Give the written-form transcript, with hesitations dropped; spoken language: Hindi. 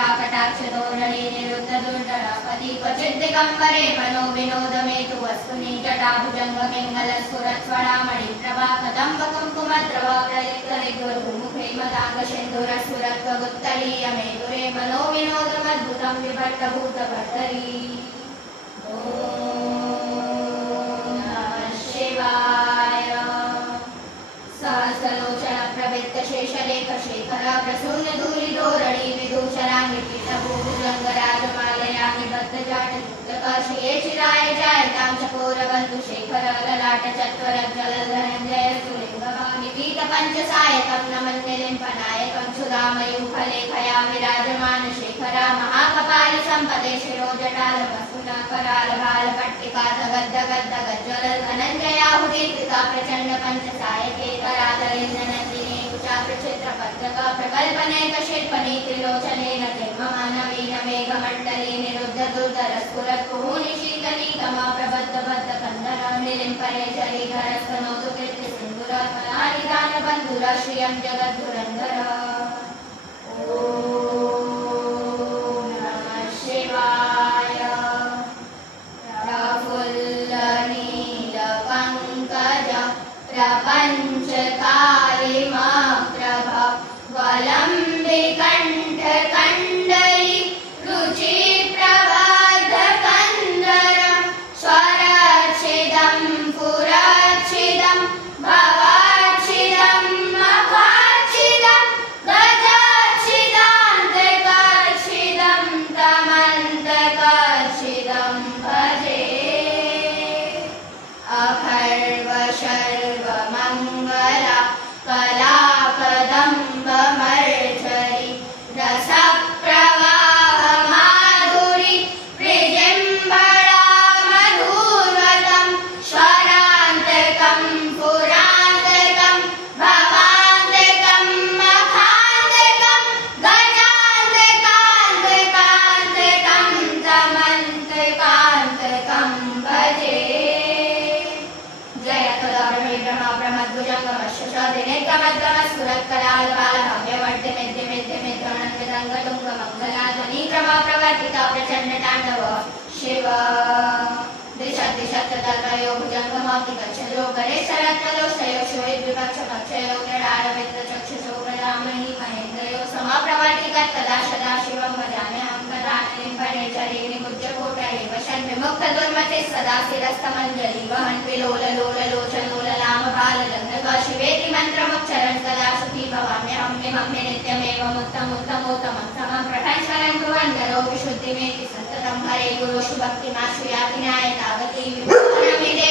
कृपा कटाक्ष धोरणे निरुद्ध दुर्धरापति क्वचित् दिगम्बरे मनो विनोदमेतु वस्तुनि जटाभुजंग पिंगल स्फुरत्स्वरामणि प्रभा कदम्ब कुङ्कुमद्रवा प्रलिप्त दिग्वधूमुखे मदाङ्ग सिन्दूरस्फुरत्वगुत्तरीय मेदुरे मनो विनोदमद्भुतं विभट्टभूतभट्टरी सहस्रलोचन प्रवृत्त शेषलेख शेखर प्रसून धूलि धोरणी विदूषरांगि पीठभूभुजंग राजमालयामि बद्धजाट युक्तकर्षये चिराय जायतां चकोर बन्धु शेखर ललाट चत्वर जलधनञ्जय सुलिङ्गवामि पीत पञ्चसायकं नमन्यलिम्पनायकं सुधामयूखलेखया विराजमान शेखरा महाकपाल सम्पदे शिरोजटाल वसुना कराल भाल पट्टिका गद्द गद्द गज्जल धनञ्जयाहुतीर्थिका प्रचण्ड पञ्चसायके करातलेन्दनन्दिनी कुचा प्रचित्र पत्रका प्रकल्पनेक शिल्पनी त्रिलोचनेन तिर्ममानवीन मेघमण्डली निरुद्ध दुर्धर स्फुरत् कुहूनि शीतली तमा प्रबद्ध बद्ध कन्दर निलिम्परे जलीधरस्तनोतु कीर्ति सिन्दूर फलानिधान बन्धुर श्रियं जगद्धुरन्धर प्रपञ्चकालिमा प्रभा वलम्बिकण्ठ कण्डली रुचि प्रवाद कन्दरं स्वरच्छिदं पुरच्छिदं भवाच्छिदं मखाच्छिदं गजाच्छिदान्तकाच्छिदं तमन्तकाच्छिदं भजे अखर्व शर्वमङ्गला कलाकदम्बमर्चरी रसप्रवाह माधुरी प्रिजिम्बळा मधुर्वतं स्वरान्तकं पुरान्तकं भवान्तकं मखान्तकं गजान्तकान्तकान्तकं तमन्तकान्तकं भजे प्रवर्तिता प्रचंड तांडव शिव दिशत दिशत तलयो भुजंगमाप्ति गच्छयो करे सरत्तलोष्टयो शोभित विपक्ष पक्षयो क्रीडारवित्र चक्षुषो प्रजामहि महेन्द्रयो समाप्रवर्तिकत् तदा सदा शिवं भजामि हम कदानिं परे चरे निमुज्य कोटये वशन् विमुक्त दुर्मते सदा शिरस्तमञ्जलि वहन् विलोल लोल लोचनोल लाम बाल लग्नक शिवेति मन्त्रमुच्चरन् सदा सुखी भवाम्यहं निमम्य नित्यमेव मुक्तमुत्तमोत्तमं समं प्रठञ्चरन् कुर्वन्नरो विशुद्धिमेति सततं हरे गुरुषु भक्तिमाशु याति न्यायतावती विभूरमिदे